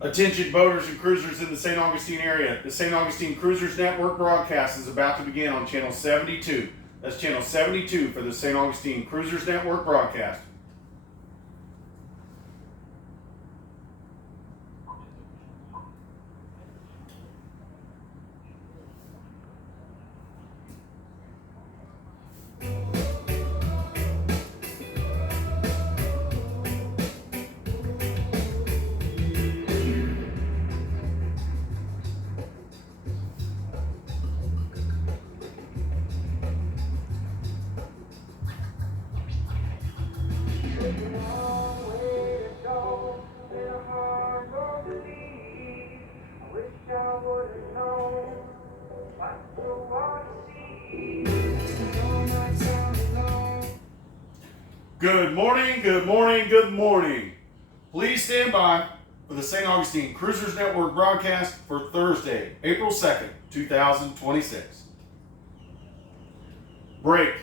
Attention boaters and cruisers in the St. Augustine area. The St. Augustine Cruisers Network broadcast is about to begin on channel 72. That's channel 72 for the St. Augustine Cruisers Network broadcast. Good morning, good morning, good morning. Please stand by for the St. Augustine Cruisers Network broadcast for Thursday, April 2nd, 2026. Break.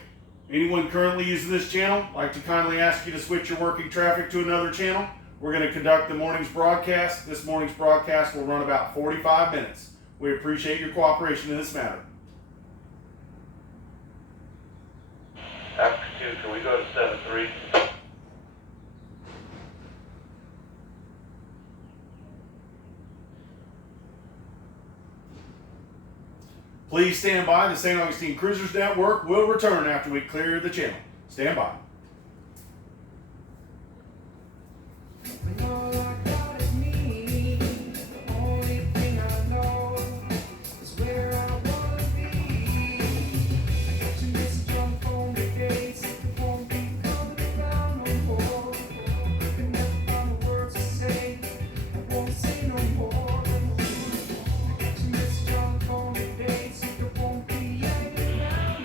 Anyone currently using this channel, I'd like to kindly ask you to switch your working traffic to another channel. We're going to conduct the morning's broadcast. This morning's broadcast will run about 45 minutes. We appreciate your cooperation in this matter. After 2, can we go to 7-3? Please stand by. The St. Augustine Cruisers Network will return after we clear the channel. Stand by.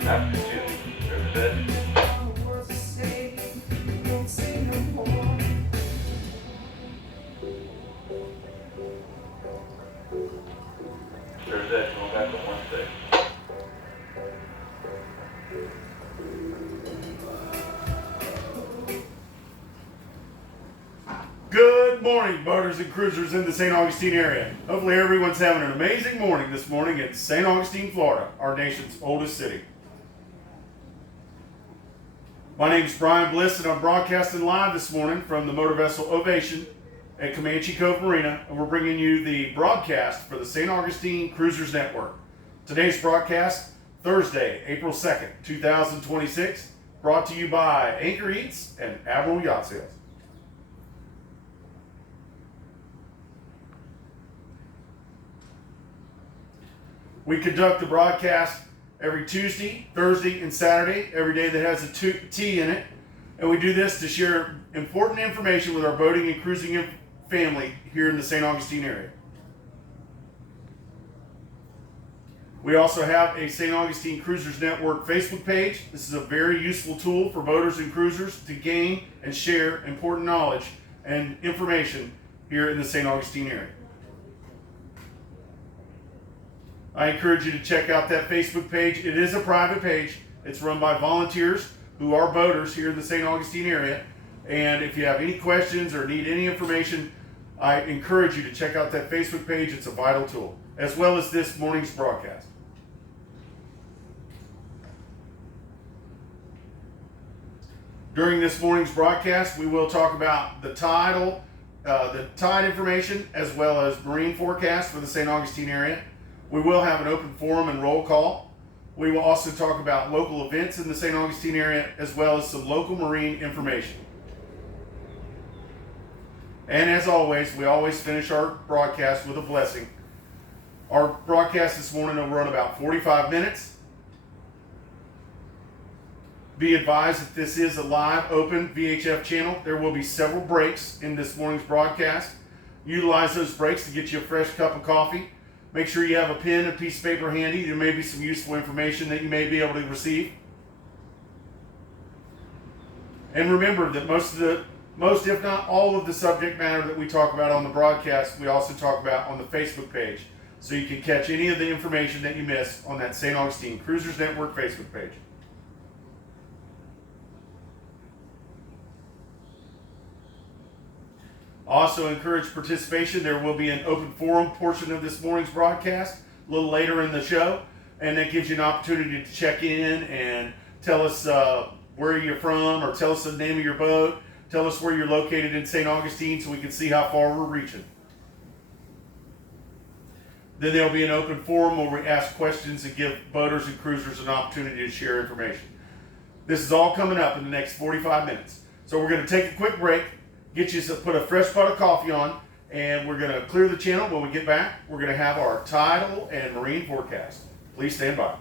After 2, they're set. They're set, going back to 1-6. Good morning, boaters and cruisers in the St. Augustine area. Hopefully everyone's having an amazing morning this morning in St. Augustine, Florida, our nation's oldest city. My name is Brian Bliss, and I'm broadcasting live this morning from the motor vessel Ovation at Comanche Cove Marina, and we're bringing you the broadcast for the St. Augustine Cruisers Network. Today's broadcast, Thursday, April 2nd, 2026, brought to you by Anchor Eats and Admiral Yacht Sales. We conduct the broadcast every Tuesday, Thursday, and Saturday, every day that has a T in it. And we do this to share important information with our boating and cruising family here in the St. Augustine area. We also have a St. Augustine Cruisers Network Facebook page. This is a very useful tool for boaters and cruisers to gain and share important knowledge and information here in the St. Augustine area. I encourage you to check out that Facebook page. It is a private page. It's run by volunteers who are boaters here in the St. Augustine area. And if you have any questions or need any information, I encourage you to check out that Facebook page. It's a vital tool, as well as this morning's broadcast. During this morning's broadcast, we will talk about the tide information, as well as marine forecast for the St. Augustine area. We will have an open forum and roll call. We will also talk about local events in the St. Augustine area, as well as some local marine information. And as always, we always finish our broadcast with a blessing. Our broadcast this morning will run about 45 minutes. Be advised that this is a live, open VHF channel. There will be several breaks in this morning's broadcast. Utilize those breaks to get you a fresh cup of coffee. Make sure you have a pen and a piece of paper handy. There may be some useful information that you may be able to receive. And remember that most, if not all of the subject matter that we talk about on the broadcast, we also talk about on the Facebook page. So you can catch any of the information that you miss on that St. Augustine Cruisers Network Facebook page. Also encourage participation. There will be an open forum portion of this morning's broadcast a little later in the show, and that gives you an opportunity to check in and tell us where you're from, or tell us the name of your boat. Tell us where you're located in St. Augustine so we can see how far we're reaching. Then there'll be an open forum where we ask questions and give boaters and cruisers an opportunity to share information. This is all coming up in the next 45 minutes. So we're going to take a quick break, put a fresh pot of coffee on, and we're going to clear the channel. When we get back, we're going to have our tidal and marine forecast. Please stand by.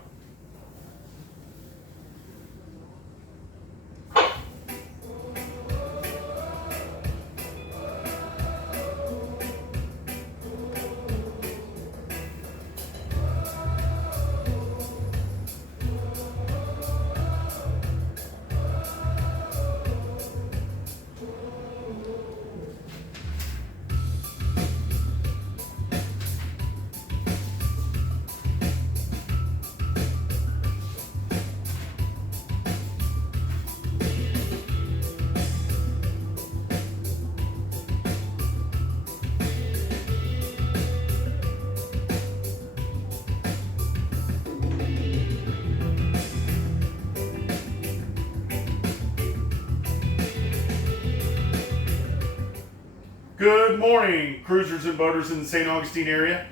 Good morning, cruisers and boaters in the St. Augustine area.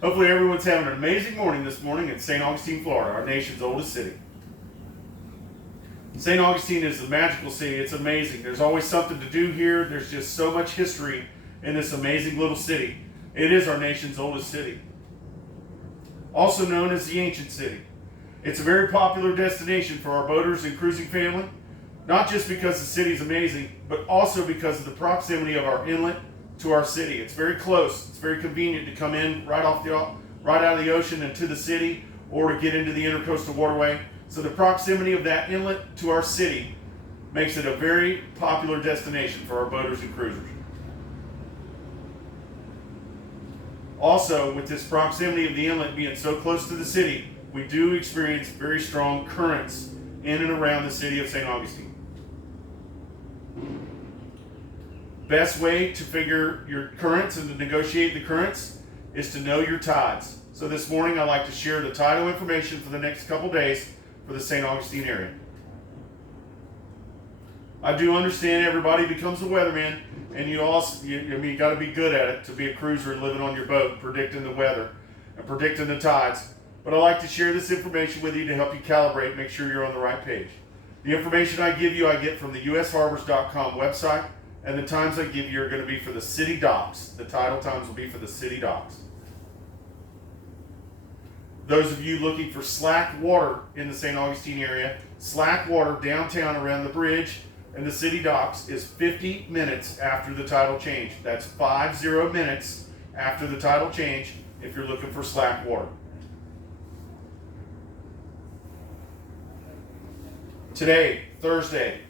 Hopefully everyone's having an amazing morning this morning in St. Augustine, Florida, our nation's oldest city. St. Augustine is a magical city. It's amazing. There's always something to do here. There's just so much history in this amazing little city. It is our nation's oldest city. Also known as the Ancient City. It's a very popular destination for our boaters and cruising family. Not just because the city is amazing, but also because of the proximity of our inlet to our city. It's very close. It's very convenient to come in right out of the ocean into the city, or to get into the intercoastal waterway. So the proximity of that inlet to our city makes it a very popular destination for our boaters and cruisers. Also, with this proximity of the inlet being so close to the city, we do experience very strong currents in and around the city of St. Augustine. Best way to figure your currents and to negotiate the currents is to know your tides. So this morning I'd like to share the tidal information for the next couple days for the St. Augustine area. I do understand everybody becomes a weatherman, and you got to be good at it to be a cruiser and living on your boat, predicting the weather and predicting the tides. But I like to share this information with you to help you calibrate, make sure you're on the right page. The information I give you, I get from the usharbors.com website, and the times I give you are going to be for the city docks. The tidal times will be for the city docks. Those of you looking for slack water in the St. Augustine area, slack water downtown around the bridge and the city docks is 50 minutes after the tidal change. That's 50 minutes after the tidal change if you're looking for slack water. Today, Thursday,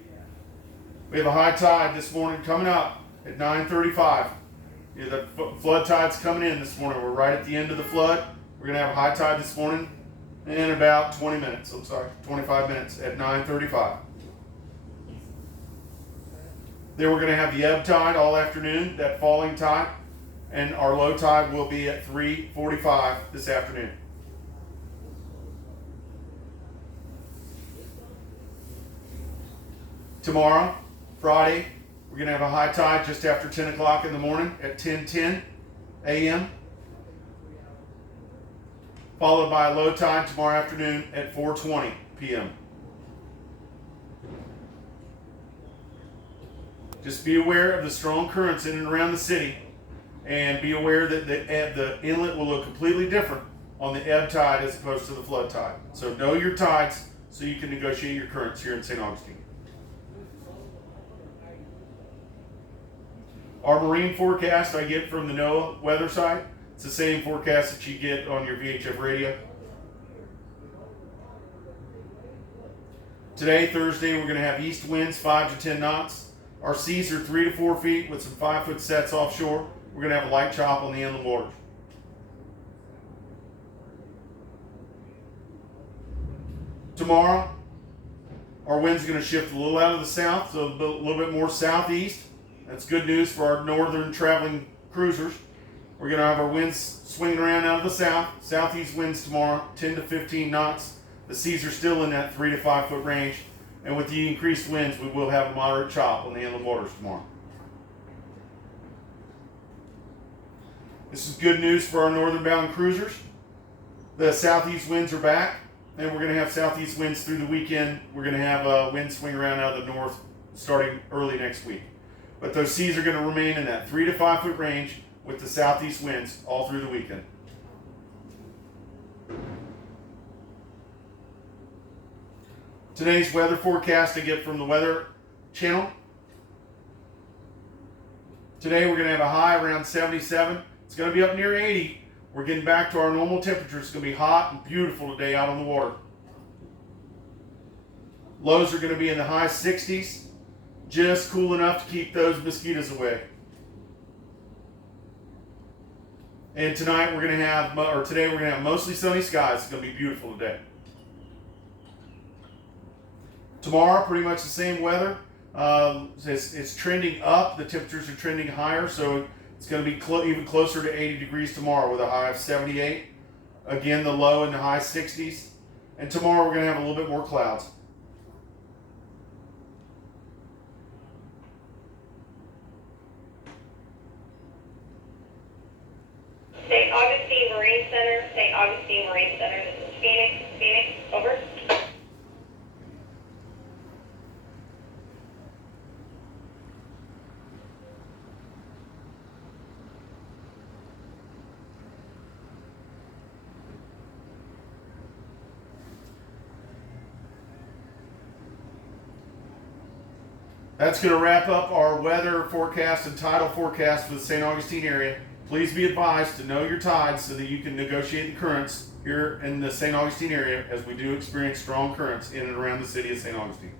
we have a high tide this morning coming up at 9:35. The flood tide's coming in this morning. We're right at the end of the flood. We're going to have a high tide this morning in about 25 minutes at 9:35. Then we're going to have the ebb tide all afternoon, that falling tide, and our low tide will be at 3:45 this afternoon. Tomorrow, Friday, we're going to have a high tide just after 10 o'clock in the morning at 10:10 a.m. Followed by a low tide tomorrow afternoon at 4:20 p.m. Just be aware of the strong currents in and around the city, and be aware that the inlet will look completely different on the ebb tide as opposed to the flood tide. So know your tides so you can negotiate your currents here in St. Augustine. Our marine forecast I get from the NOAA weather site. It's the same forecast that you get on your VHF radio. Today, Thursday, we're going to have east winds 5 to 10 knots. Our seas are 3 to 4 feet with some 5-foot sets offshore. We're going to have a light chop on the inland waters. Tomorrow, our wind's going to shift a little out of the south, so a little bit more southeast. That's good news for our northern traveling cruisers. We're going to have our winds swinging around out of the south. Southeast winds tomorrow, 10 to 15 knots. The seas are still in that 3 to 5 foot range. And with the increased winds, we will have a moderate chop on the inland waters tomorrow. This is good news for our northern bound cruisers. The southeast winds are back, and we're going to have southeast winds through the weekend. We're going to have winds swing around out of the north starting early next week. But those seas are going to remain in that 3 to 5 foot range with the southeast winds all through the weekend. Today's weather forecast I get from the Weather Channel. Today we're going to have a high around 77. It's going to be up near 80. We're getting back to our normal temperature. It's going to be hot and beautiful today out on the water. Lows are going to be in the high 60s. Just cool enough to keep those mosquitoes away. And tonight we're going to have, or today we're going to have mostly sunny skies. It's going to be beautiful today. Tomorrow, pretty much the same weather. It's trending up. The temperatures are trending higher, so it's going to be even closer to 80 degrees tomorrow with a high of 78. Again, the low in the high 60s. And tomorrow we're going to have a little bit more clouds. St. Augustine Marine Center, St. Augustine Marine Center, this is Phoenix, over. That's going to wrap up our weather forecast and tidal forecast for the St. Augustine area. Please be advised to know your tides so that you can negotiate the currents here in the St. Augustine area, as we do experience strong currents in and around the city of St. Augustine.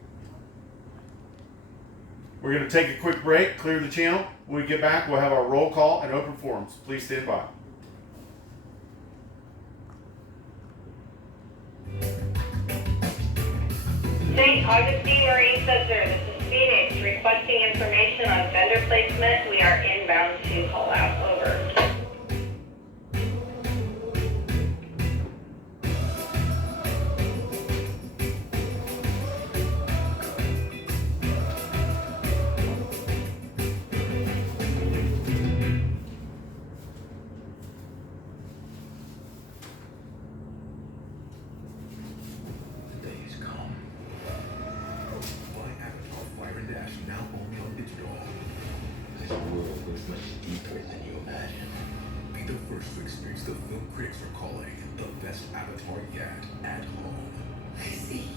We're going to take a quick break, clear the channel. When we get back, we'll have our roll call and open forums. Please stand by. St. Augustine Marine Center, this is Phoenix, requesting information on vendor placement. We are inbound to call out, over. To experience the film critics are calling the best Avatar yet at home. I see.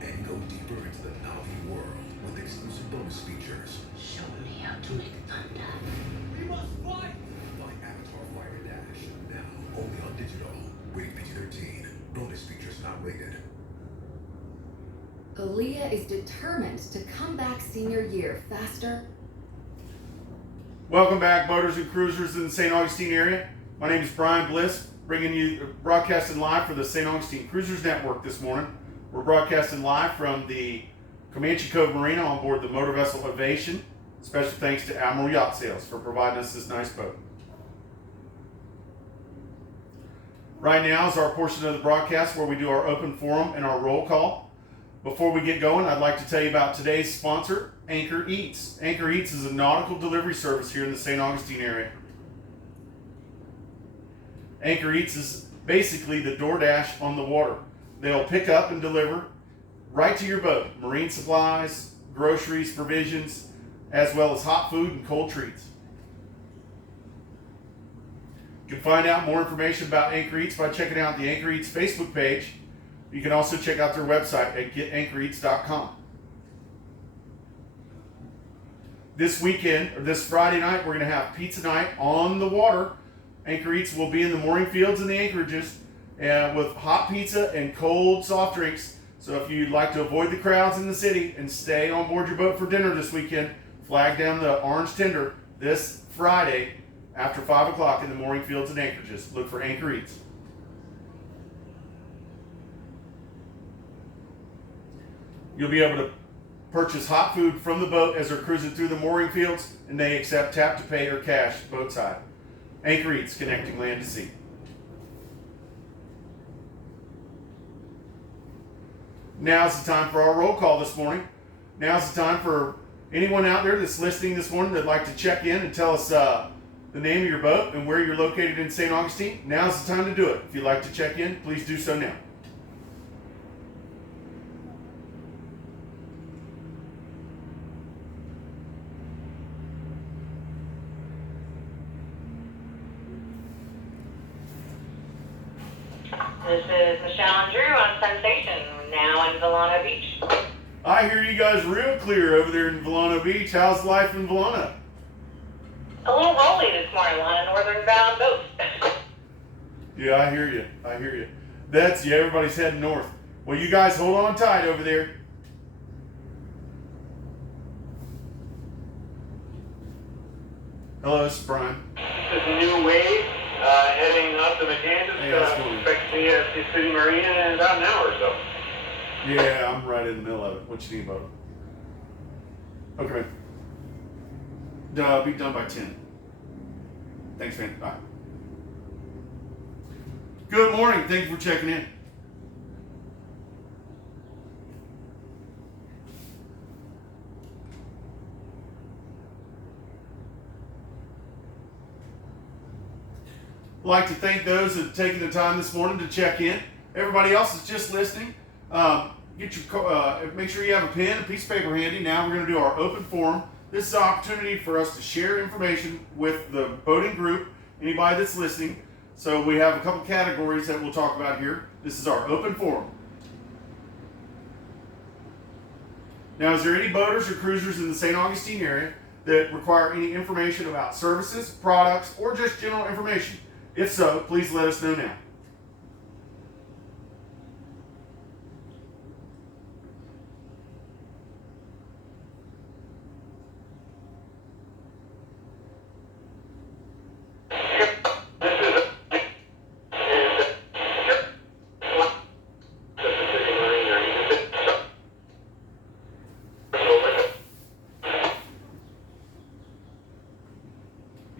And go deeper into the Na'vi world with exclusive bonus features. Show me how to make thunder. We must fight! Buy Avatar Fire and Dash now only on digital. Rated PG-13. Bonus features not rated. Aaliyah is determined to come back senior year faster. Welcome back, boaters and cruisers in the St. Augustine area. My name is Brian Bliss, bringing you broadcasting live for the St. Augustine Cruisers Network this morning. We're broadcasting live from the Comanche Cove Marina on board the motor vessel Ovation. Special thanks to Admiral Yacht Sales for providing us this nice boat. Right now is our portion of the broadcast where we do our open forum and our roll call. Before we get going, I'd like to tell you about today's sponsor, Anchor Eats. Anchor Eats is a nautical delivery service here in the St. Augustine area. Anchor Eats is basically the DoorDash on the water. They'll pick up and deliver right to your boat. Marine supplies, groceries, provisions, as well as hot food and cold treats. You can find out more information about Anchor Eats by checking out the Anchor Eats Facebook page. You can also check out their website at getanchoreats.com. This weekend, or this Friday night, we're going to have pizza night on the water. Anchor Eats will be in the mooring fields and the anchorages with hot pizza and cold soft drinks. So if you'd like to avoid the crowds in the city and stay on board your boat for dinner this weekend, flag down the orange tender this Friday after 5 o'clock in the mooring fields and anchorages. Look for Anchor Eats. You'll be able to purchase hot food from the boat as they're cruising through the mooring fields, and they accept tap to pay or cash boat side. Anchor Eats, connecting land to sea. Now's the time for our roll call this morning. Now's the time for anyone out there that's listening this morning that'd like to check in and tell us the name of your boat and where you're located in St. Augustine. Now's the time to do it. If you'd like to check in, please do so now. This is Michelle and Drew on Sensation, now in Volano Beach. I hear you guys real clear over there in Volano Beach. How's life in Volano? A little rolly this morning on a northern bound boat. Yeah, I hear you. I hear you. Everybody's heading north. Well, you guys hold on tight over there. Hello, this is Brian. This is a new wave heading up to Kansas. Hey, that's cool. Expect to be at the City Marina in about an hour or so. Yeah, I'm right in the middle of it. What you need, bud? Okay, man. Be done by 10. Thanks, man. Bye. Good morning. Thank you for checking in. I'd like to thank those that have taken the time this morning to check in. Everybody else is just listening. Make sure you have a pen, a piece of paper handy. Now we're going to do our open forum. This is an opportunity for us to share information with the boating group, anybody that's listening. So we have a couple categories that we'll talk about here. This is our open forum. Now, is there any boaters or cruisers in the St. Augustine area that require any information about services, products, or just general information? If so, please let us know now.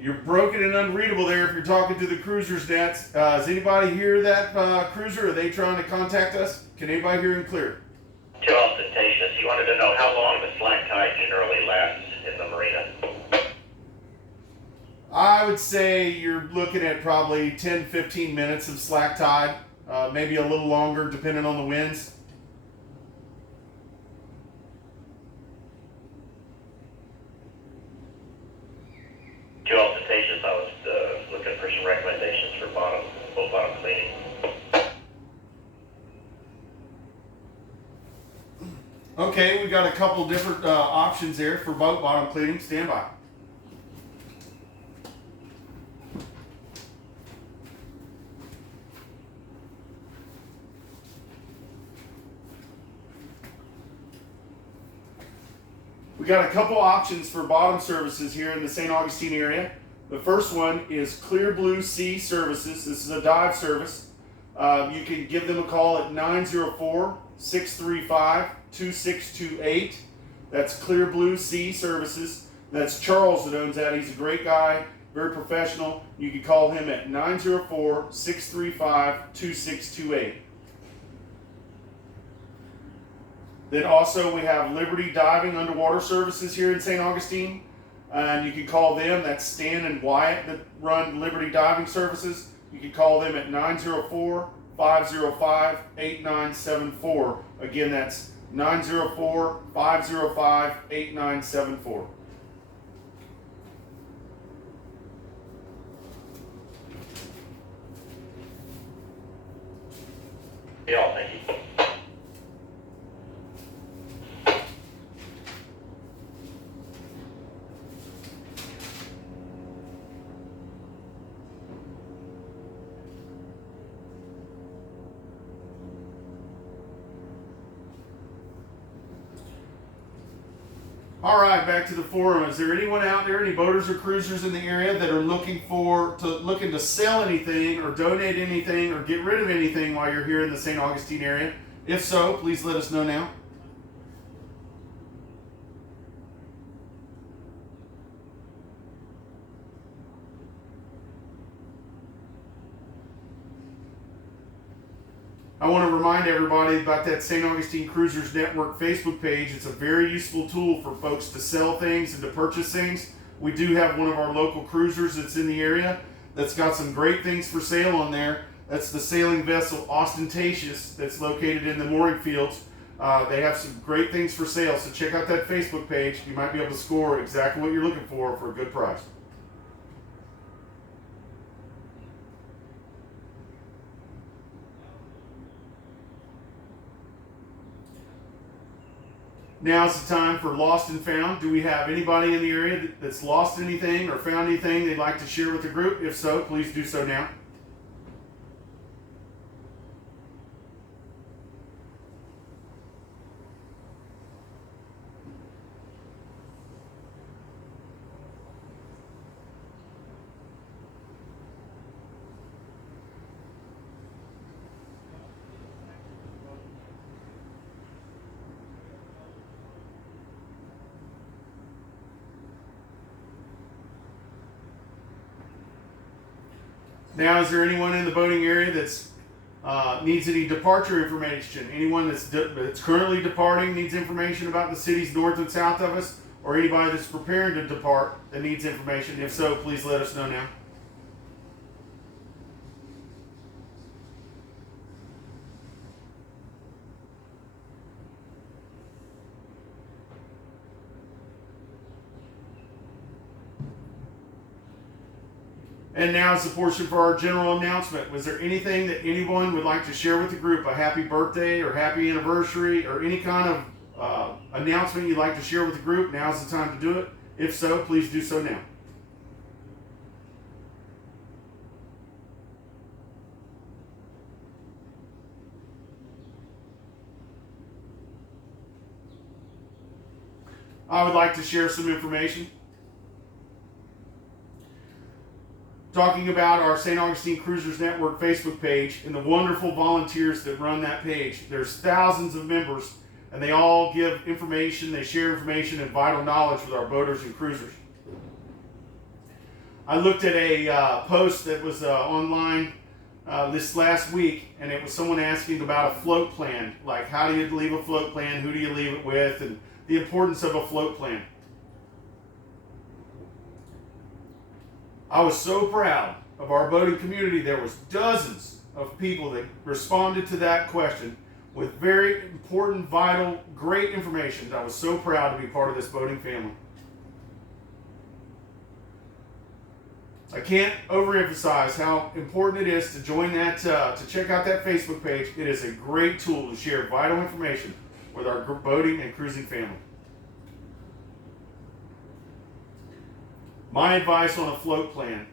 You're broken and unreadable there if you're talking to the cruisersnet. Does anybody hear that cruiser? Are they trying to contact us? Can anybody hear him clear? Too ostentatious. He wanted to know how long the slack tide generally lasts in the marina. I would say you're looking at probably 10-15 minutes of slack tide, maybe a little longer depending on the winds. Too ostentatious. I was looking for some recommendations for boat bottom cleaning. Okay, we got a couple different options there for boat bottom cleaning. Stand by. We got a couple options for bottom services here in the St. Augustine area. The first one is Clear Blue Sea Services. This is a dive service. You can give them a call at 904-635-2628. That's Clear Blue Sea Services. That's Charles that owns that. He's a great guy, very professional. You can call him at 904-635-2628. Then also we have Liberty Diving Underwater Services here in St. Augustine. And you can call them, that's Stan and Wyatt that run Liberty Diving Services. You can call them at 904-505-8974. Again, that's 904-505-8974. Yeah, thank you. All right, back to the forum. Is there anyone out there, any boaters or cruisers in the area that are looking to sell anything or donate anything or get rid of anything while you're here in the St. Augustine area? If so, please let us know now. I want to remind everybody about that St. Augustine Cruisers Network Facebook page. It's a very useful tool for folks to sell things and to purchase things. We do have one of our local cruisers that's in the area that's got some great things for sale on there. That's the sailing vessel Ostentatious that's located in the mooring fields. They have some great things for sale, so check out that Facebook page. You might be able to score exactly what you're looking for a good price. Now's the time for Lost and Found. Do we have anybody in the area that's lost anything or found anything they'd like to share with the group? If so, please do so now. Now, is there anyone in the boating area that's needs any departure information? Anyone that's currently departing needs information about the cities north and south of us, or anybody that's preparing to depart that needs information? If so, please let us know now. And now is the portion for our general announcement. Was there anything that anyone would like to share with the group? A happy birthday or happy anniversary or any kind of announcement you'd like to share with the group? Now's the time to do it. If so, please do so now. I would like to share some information. Talking about our St. Augustine Cruisers Network Facebook page and the wonderful volunteers that run that page. There's thousands of members, and they all give information, they share information and vital knowledge with our boaters and cruisers. I looked at a post that was online this last week, and it was someone asking about a float plan, like how do you leave a float plan, who do you leave it with, and the importance of a float plan. I was so proud of our boating community. There was dozens of people that responded to that question with very important, vital, great information. I was so proud to be part of this boating family. I can't overemphasize how important it is to join that, to check out that Facebook page. It is a great tool to share vital information with our boating and cruising family. My advice on a float plan,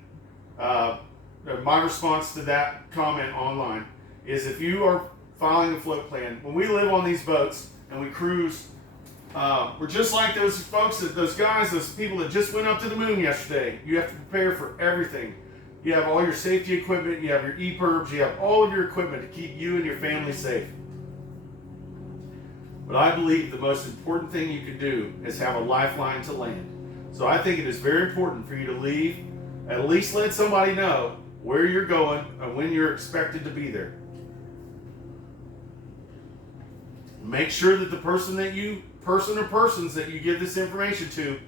my response to that comment online is if you are filing a float plan, when we live on these boats and we cruise, we're just like those folks, those guys, those people that just went up to the moon yesterday. You have to prepare for everything. You have all your safety equipment, you have your EPIRBs, you have all of your equipment to keep you and your family safe. But I believe the most important thing you can do is have a lifeline to land. So I think it is very important for you to leave, at least let somebody know where you're going and when you're expected to be there. Make sure that the person or persons that you give this information to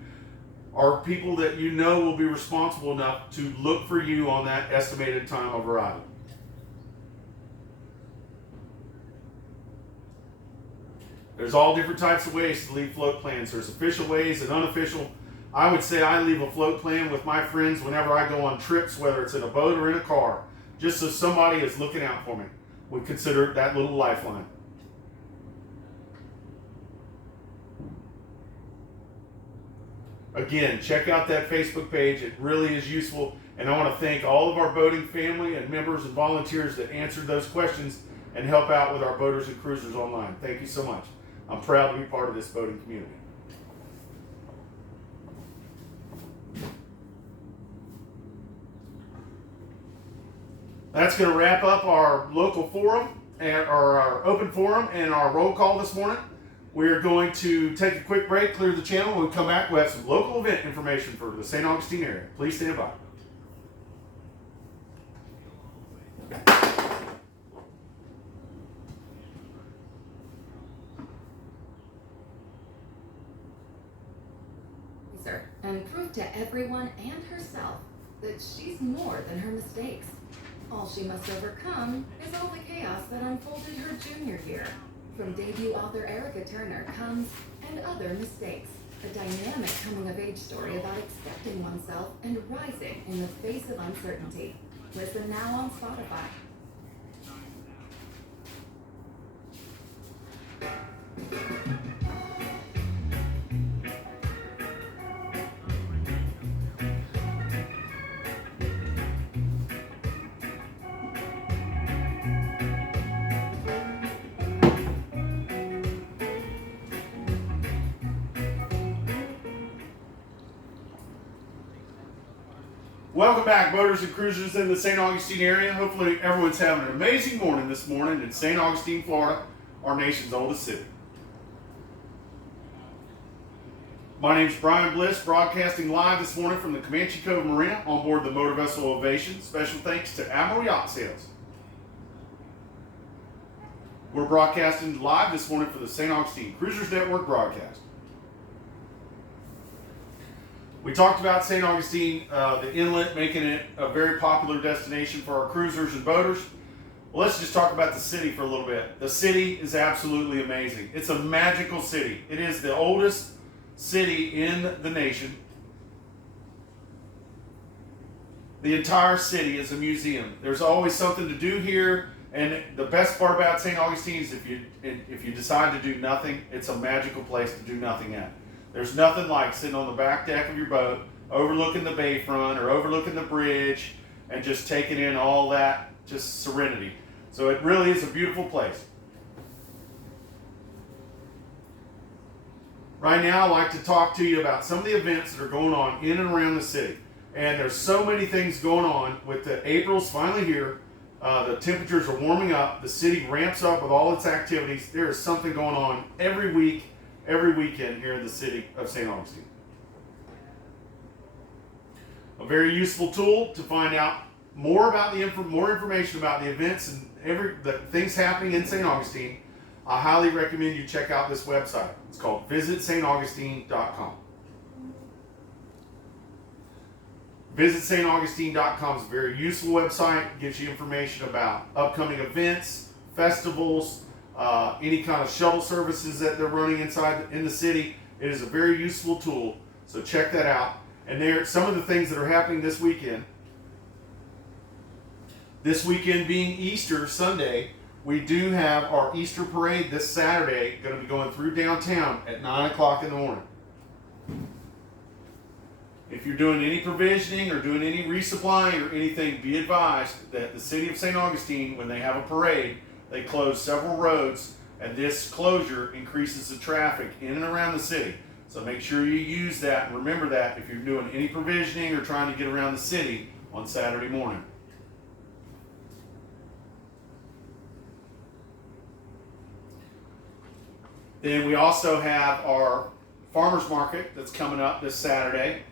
are people that you know will be responsible enough to look for you on that estimated time of arrival. There's all different types of ways to leave float plans. There's official ways and unofficial. I would say I leave a float plan with my friends whenever I go on trips, whether it's in a boat or in a car, just so somebody is looking out for me. We consider that little lifeline. Again, check out that Facebook page. It really is useful. And I want to thank all of our boating family and members and volunteers that answered those questions and help out with our boaters and cruisers online. Thank you so much. I'm proud to be part of this boating community. That's going to wrap up our local forum and our open forum and our roll call this morning. We're going to take a quick break, clear the channel. When we come back, we'll have some local event information for the St. Augustine area. Please stand by. officer and prove to everyone and herself that she's more than her mistakes. All she must overcome is all the chaos that unfolded her junior year. From debut author Erica Turner comes And Other Mistakes, a dynamic coming-of-age story about accepting oneself and rising in the face of uncertainty. Listen now on Spotify. Welcome back, boaters and cruisers in the St. Augustine area. Hopefully everyone's having an amazing morning this morning in St. Augustine, Florida, our nation's oldest city. My name's Brian Bliss, broadcasting live this morning from the Comanche Cove Marina on board the motor vessel Ovation. Special thanks to Admiral Yacht Sales. We're broadcasting live this morning for the St. Augustine Cruisers Network broadcast. We talked about St. Augustine, the inlet, making it a very popular destination for our cruisers and boaters. Well, let's just talk about the city for a little bit. The city is absolutely amazing. It's a magical city. It is the oldest city in the nation. The entire city is a museum. There's always something to do here, and the best part about St. Augustine is if you decide to do nothing, it's a magical place to do nothing at. There's nothing like sitting on the back deck of your boat, overlooking the bayfront or overlooking the bridge, and just taking in all that just serenity. So it really is a beautiful place. Right now, I'd like to talk to you about some of the events that are going on in and around the city. And there's so many things going on. With the April's finally here, the temperatures are warming up, the city ramps up with all its activities. There is something going on every week, every weekend here in the city of St. Augustine. A very useful tool to find out more about more information about the events and the things happening in St. Augustine. I highly recommend you check out this website. It's called visitstaugustine.com. Visitstaugustine.com is a very useful website. It gives you information about upcoming events, festivals, any kind of shuttle services that they're running in the city. It is a very useful tool, so check that out. And there, some of the things that are happening this weekend. This weekend being Easter Sunday, we do have our Easter parade this Saturday, going to be going through downtown at 9 o'clock in the morning. If you're doing any provisioning or doing any resupplying or anything, be advised that the city of St. Augustine, when they have a parade, they close several roads, and this closure increases the traffic in and around the city. So make sure you use that and remember that if you're doing any provisioning or trying to get around the city on Saturday morning. Then we also have our farmers market that's coming up this Saturday.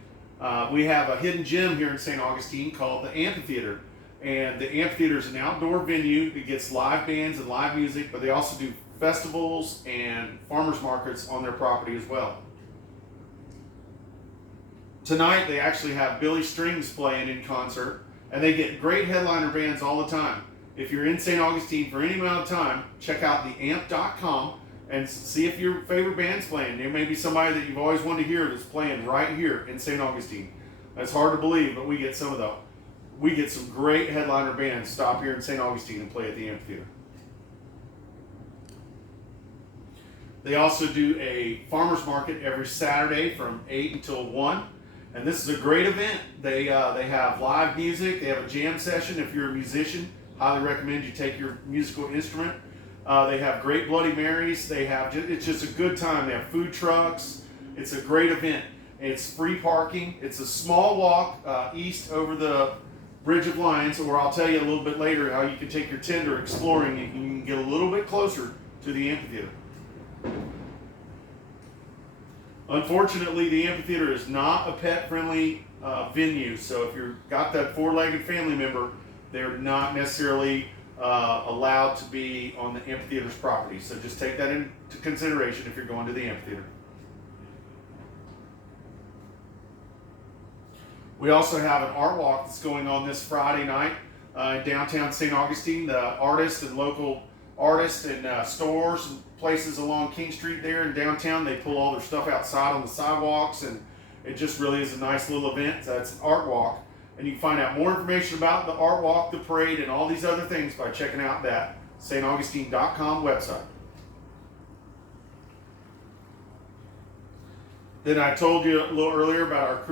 We have a hidden gem here in St. Augustine called the Amphitheater. And the Amphitheater is an outdoor venue that gets live bands and live music, but they also do festivals and farmers markets on their property as well. Tonight they actually have Billy Strings playing in concert, and they get great headliner bands all the time. If you're in St. Augustine for any amount of time, check out theamp.com and see if your favorite band's playing. There may be somebody that you've always wanted to hear that's playing right here in St. Augustine. That's hard to believe, but we get some great headliner bands stop here in St. Augustine and play at the Amphitheater. They also do a farmers market every Saturday from 8 until 1. And this is a great event. They have live music. They have a jam session. If you're a musician, highly recommend you take your musical instrument. They have great Bloody Marys. It's just a good time. They have food trucks. It's a great event. It's free parking. It's a small walk east over the Bridge of Lions, or I'll tell you a little bit later how you can take your tender exploring and you can get a little bit closer to the amphitheater. Unfortunately, the amphitheater is not a pet-friendly venue, so if you've got that four-legged family member, they're not necessarily allowed to be on the amphitheater's property. So just take that into consideration if you're going to the amphitheater. We also have an art walk that's going on this Friday night in downtown St. Augustine. The artists and local artists and stores and places along King Street there in downtown, they pull all their stuff outside on the sidewalks, and it just really is a nice little event. That's an art walk. And you can find out more information about the art walk, the parade, and all these other things by checking out that staugustine.com website. Then I told you a little earlier about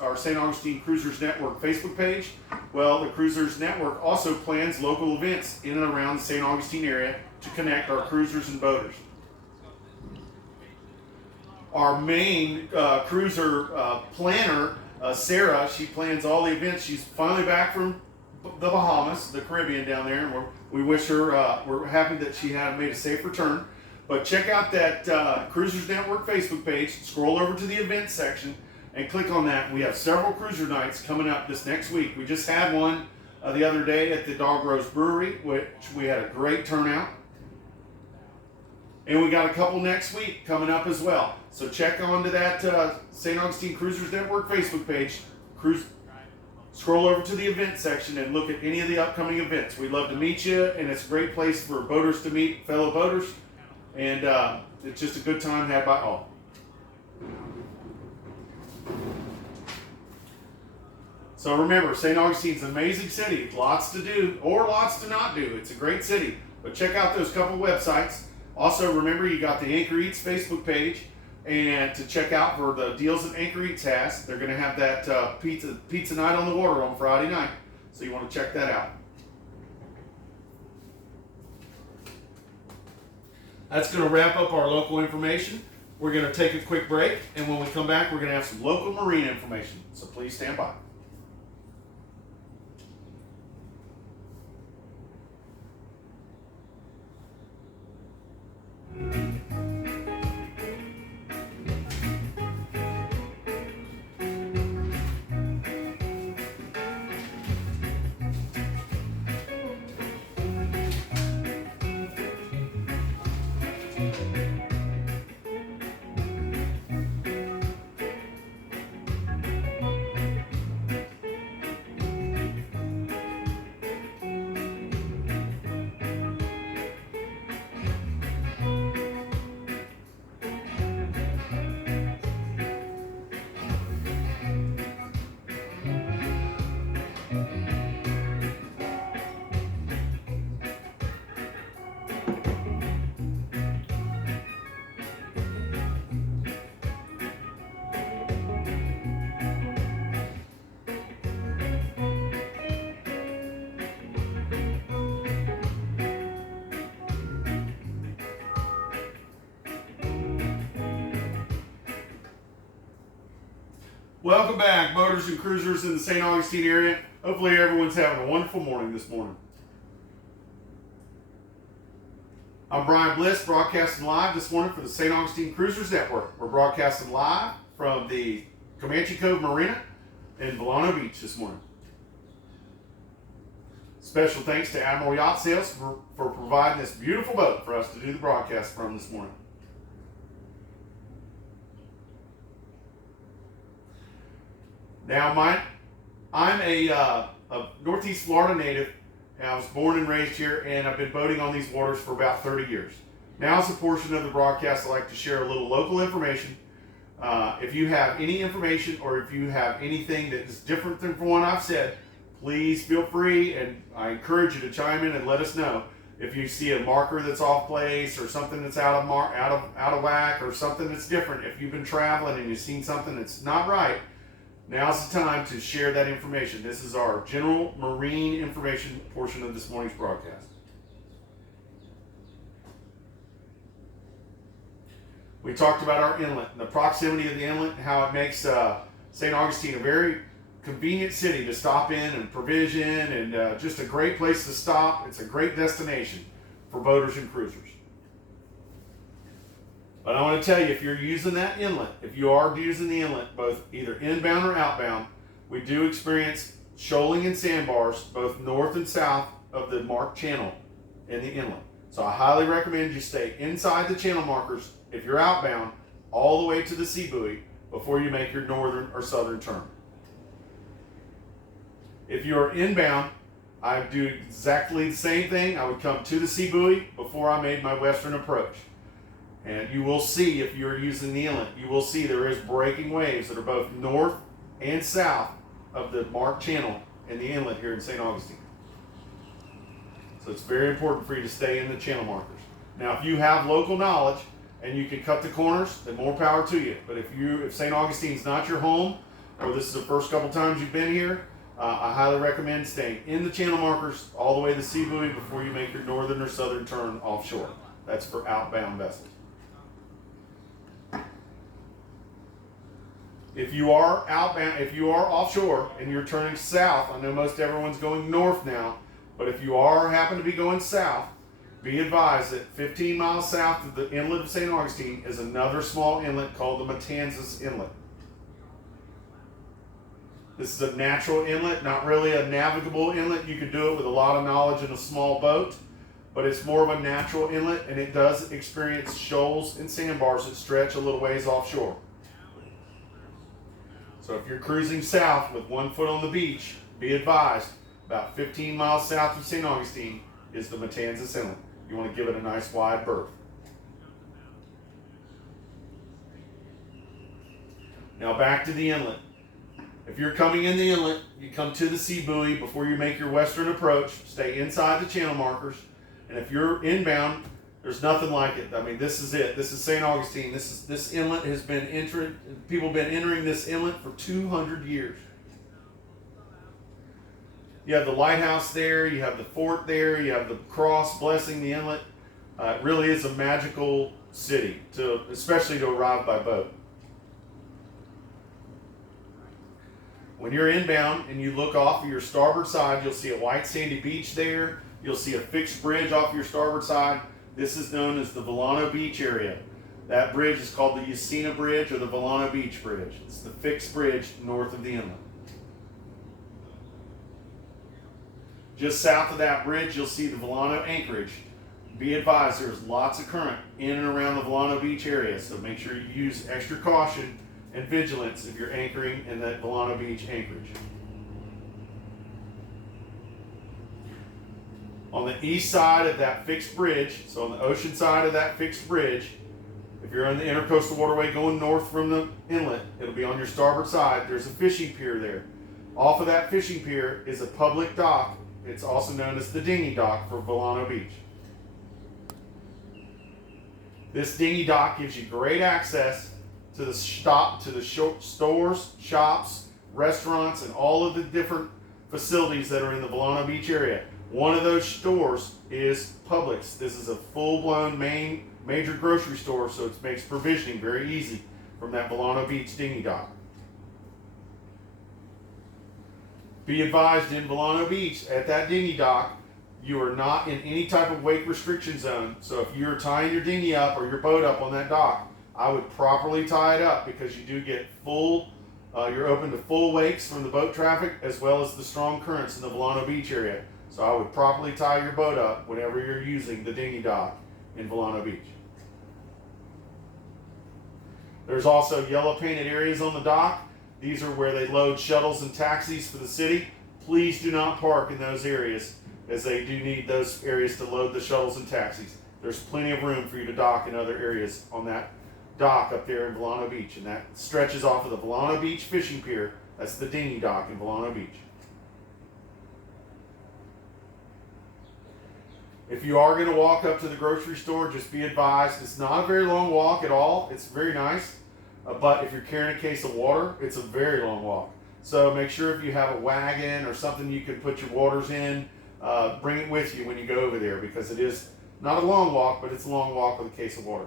our St. Augustine Cruisers Network Facebook page. Well, the Cruisers Network also plans local events in and around the St. Augustine area to connect our cruisers and boaters. Our main cruiser planner, Sarah, she plans all the events. She's finally back from the Bahamas, the Caribbean down there, and we wish her, we're happy that she had made a safe return. But check out that Cruisers Network Facebook page, scroll over to the events section, and click on that. We have several cruiser nights coming up this next week. We just had one the other day at the Dog Rose Brewery, which we had a great turnout. And we got a couple next week coming up as well. So check on to that St. Augustine Cruisers Network Facebook page. Scroll over to the event section and look at any of the upcoming events. We'd love to meet you, and it's a great place for boaters to meet fellow boaters. And it's just a good time had by all. So remember, St. Augustine's an amazing city. Lots to do or lots to not do. It's a great city. But check out those couple websites. Also, remember, you got the Anchor Eats Facebook page, and to check out for the deals that Anchor Eats has. They're going to have that pizza night on the water on Friday night, so you want to check that out. That's going to wrap up our local information. We're going to take a quick break, and when we come back, we're going to have some local marine information, so please stand by. Welcome back, boaters and cruisers in the St. Augustine area. Hopefully everyone's having a wonderful morning this morning. I'm Brian Bliss, broadcasting live this morning for the St. Augustine Cruisers Network. We're broadcasting live from the Comanche Cove Marina in Volano Beach this morning. Special thanks to Admiral Yacht Sales for providing this beautiful boat for us to do the broadcast from this morning. Now, I'm a Northeast Florida native, and I was born and raised here, and I've been boating on these waters for about 30 years. Now is a portion of the broadcast I'd like to share a little local information. If you have any information or if you have anything that is different than what I've said, please feel free, and I encourage you to chime in and let us know. If you see a marker that's off place or something that's out of whack or something that's different, if you've been traveling and you've seen something that's not right, now's the time to share that information. This is our general marine information portion of this morning's broadcast. We talked about our inlet and the proximity of the inlet and how it makes St. Augustine a very convenient city to stop in and provision, and just a great place to stop. It's a great destination for boaters and cruisers. But I want to tell you, if you're using that inlet, if you are using the inlet, both either inbound or outbound, we do experience shoaling and sandbars, both north and south of the marked channel in the inlet. So I highly recommend you stay inside the channel markers if you're outbound, all the way to the sea buoy before you make your northern or southern turn. If you're inbound, I would do exactly the same thing. I would come to the sea buoy before I made my western approach. And you will see, if you're using the inlet, you will see there is breaking waves that are both north and south of the marked channel in the inlet here in St. Augustine. So it's very important for you to stay in the channel markers. Now, if you have local knowledge and you can cut the corners, then more power to you. But if St. Augustine's not your home, or this is the first couple times you've been here, I highly recommend staying in the channel markers all the way to the sea buoy before you make your northern or southern turn offshore. That's for outbound vessels. If you are outbound, if you are offshore and you're turning south, I know most everyone's going north now, but if you happen to be going south, be advised that 15 miles south of the inlet of St. Augustine is another small inlet called the Matanzas Inlet. This is a natural inlet, not really a navigable inlet. You can do it with a lot of knowledge in a small boat, but it's more of a natural inlet, and it does experience shoals and sandbars that stretch a little ways offshore. So if you're cruising south with 1 foot on the beach, be advised, about 15 miles south of St. Augustine is the Matanzas Inlet. You want to give it a nice wide berth. Now back to the inlet. If you're coming in the inlet, you come to the sea buoy before you make your western approach. Stay inside the channel markers. And if you're inbound, there's nothing like it. I mean, this is it. This is St. Augustine. This inlet has been entered. People have been entering this inlet for 200 years. You have the lighthouse there. You have the fort there. You have the cross blessing the inlet. It really is a magical city, especially to arrive by boat. When you're inbound and you look off of your starboard side, you'll see a white sandy beach there. You'll see a fixed bridge off your starboard side. This is known as the Volano Beach area. That bridge is called the Yasina Bridge or the Volano Beach Bridge. It's the fixed bridge north of the inlet. Just south of that bridge, you'll see the Volano Anchorage. Be advised, there's lots of current in and around the Volano Beach area, so make sure you use extra caution and vigilance if you're anchoring in that Volano Beach anchorage. On the east side of that fixed bridge, so on the ocean side of that fixed bridge, if you're on the intercoastal waterway going north from the inlet, it'll be on your starboard side. There's a fishing pier there. Off of that fishing pier is a public dock. It's also known as the dinghy dock for Volano Beach. This dinghy dock gives you great access to the stores, shops, restaurants, and all of the different facilities that are in the Volano Beach area. One of those stores is Publix. This is a full-blown major grocery store, so it makes provisioning very easy from that Volano Beach dinghy dock. Be advised, in Volano Beach, at that dinghy dock, you are not in any type of wake restriction zone. So if you're tying your dinghy up or your boat up on that dock, I would properly tie it up, because you do get you're open to full wakes from the boat traffic as well as the strong currents in the Volano Beach area. So I would properly tie your boat up whenever you're using the dinghy dock in Volano Beach. There's also yellow painted areas on the dock. These are where they load shuttles and taxis for the city. Please do not park in those areas, as they do need those areas to load the shuttles and taxis. There's plenty of room for you to dock in other areas on that dock up there in Volano Beach, and that stretches off of the Volano Beach fishing pier. That's the dinghy dock in Volano Beach. If you are going to walk up to the grocery store, just be advised, it's not a very long walk at all. It's very nice, but if you're carrying a case of water, it's a very long walk. So make sure if you have a wagon or something you can put your waters in, bring it with you when you go over there, because it is not a long walk, but it's a long walk with a case of water.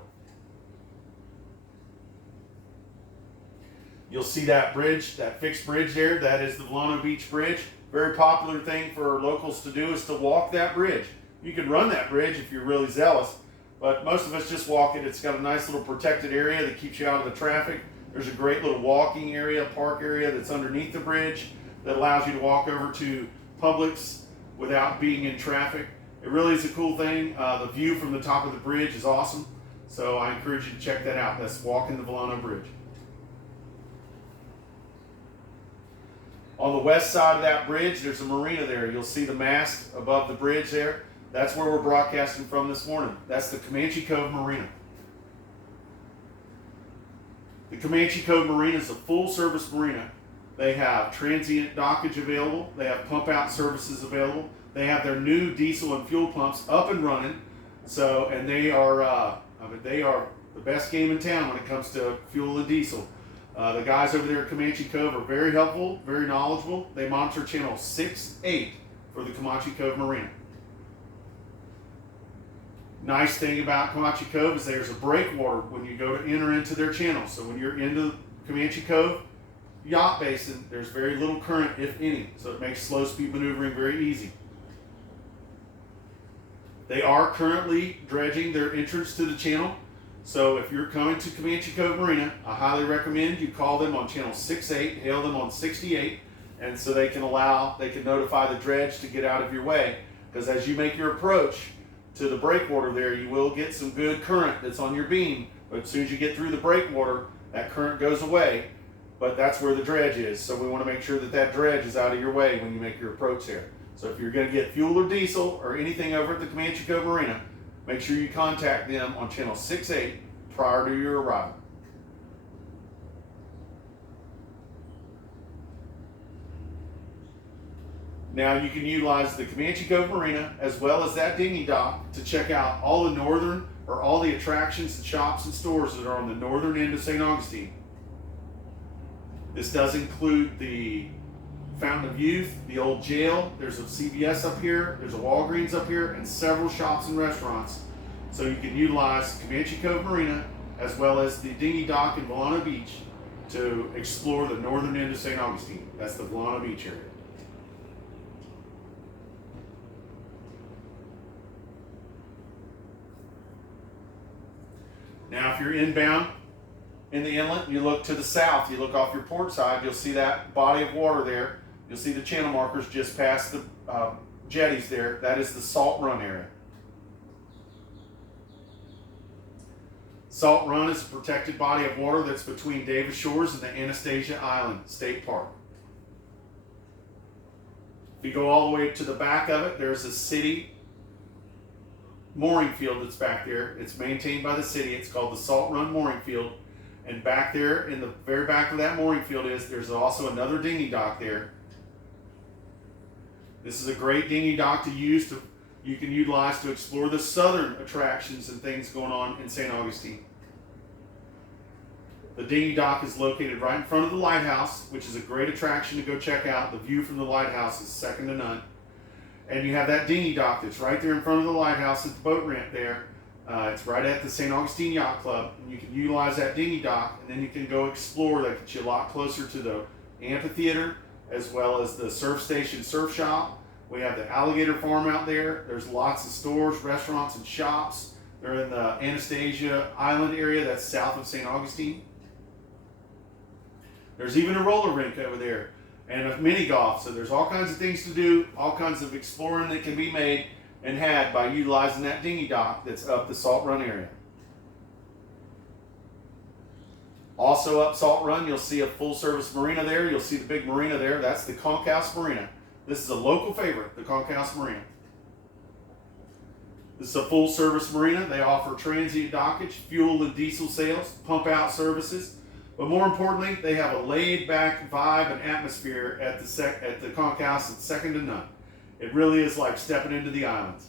You'll see that bridge, that fixed bridge there. That is the Volano Beach Bridge. Very popular thing for locals to do is to walk that bridge. You can run that bridge if you're really zealous, but most of us just walk it. It's got a nice little protected area that keeps you out of the traffic. There's a great little walking area, park area that's underneath the bridge that allows you to walk over to Publix without being in traffic. It really is a cool thing. The view from the top of the bridge is awesome, so I encourage you to check that out. That's walking the Volano Bridge. On the west side of that bridge, there's a marina there. You'll see the mast above the bridge there. That's where we're broadcasting from this morning. That's the Comanche Cove Marina. The Comanche Cove Marina is a full-service marina. They have transient dockage available. They have pump-out services available. They have their new diesel and fuel pumps up and running. So, and they are the best game in town when it comes to fuel and diesel. The guys over there at Comanche Cove are very helpful, very knowledgeable. They monitor channel 6-8 for the Comanche Cove Marina. Nice thing about Comanche Cove is there's a breakwater when you go to enter into their channel. So when you're into Comanche Cove Yacht Basin, there's very little current, if any. So it makes slow speed maneuvering very easy. They are currently dredging their entrance to the channel. So if you're coming to Comanche Cove Marina, I highly recommend you call them on channel 6-8, hail them on 68, and so they can notify the dredge to get out of your way. Because as you make your approach to the breakwater there, you will get some good current that's on your beam. But as soon as you get through the breakwater, that current goes away. But that's where the dredge is. So we want to make sure that that dredge is out of your way when you make your approach there. So if you're going to get fuel or diesel or anything over at the Comanche Cove Marina, make sure you contact them on channel 6-8 prior to your arrival. Now you can utilize the Comanche Cove Marina as well as that dinghy dock to check out all the northern or all the attractions and shops and stores that are on the northern end of St. Augustine. This does include the Fountain of Youth, the old jail, there's a CVS up here, there's a Walgreens up here, and several shops and restaurants. So you can utilize Comanche Cove Marina as well as the dinghy dock in Volano Beach to explore the northern end of St. Augustine. That's the Volano Beach area. Now if you're inbound in the inlet, you look to the south, you look off your port side, you'll see that body of water there. You'll see the channel markers just past the jetties there. That is the Salt Run area. Salt Run is a protected body of water that's between Davis Shores and the Anastasia Island State Park. If you go all the way to the back of it, there's a city mooring field that's back there. It's maintained by the city. It's called the Salt Run Mooring Field. And back there in the very back of that mooring field there's also another dinghy dock there. This is a great dinghy dock to use you can utilize to explore the southern attractions and things going on in St. Augustine. The dinghy dock is located right in front of the lighthouse, which is a great attraction to go check out. The view from the lighthouse is second to none. And you have that dinghy dock that's right there in front of the lighthouse at the boat ramp there. It's right at the St. Augustine Yacht Club, and you can utilize that dinghy dock, and then you can go explore. That gets you a lot closer to the amphitheater, as well as the surf station surf shop. We have the alligator farm out there. There's lots of stores, restaurants, and shops. They're in the Anastasia Island area that's south of St. Augustine. There's even a roller rink over there and a mini golf. So there's all kinds of things to do, all kinds of exploring that can be made and had by utilizing that dinghy dock that's up the Salt Run area. Also up Salt Run, you'll see a full-service marina there. You'll see the big marina there. That's the Conch House Marina. This is a local favorite, the Conch House Marina. This is a full-service marina. They offer transient dockage, fuel and diesel sales, pump-out services. But more importantly, they have a laid-back vibe and atmosphere at the Conch House that's second to none. It really is like stepping into the islands.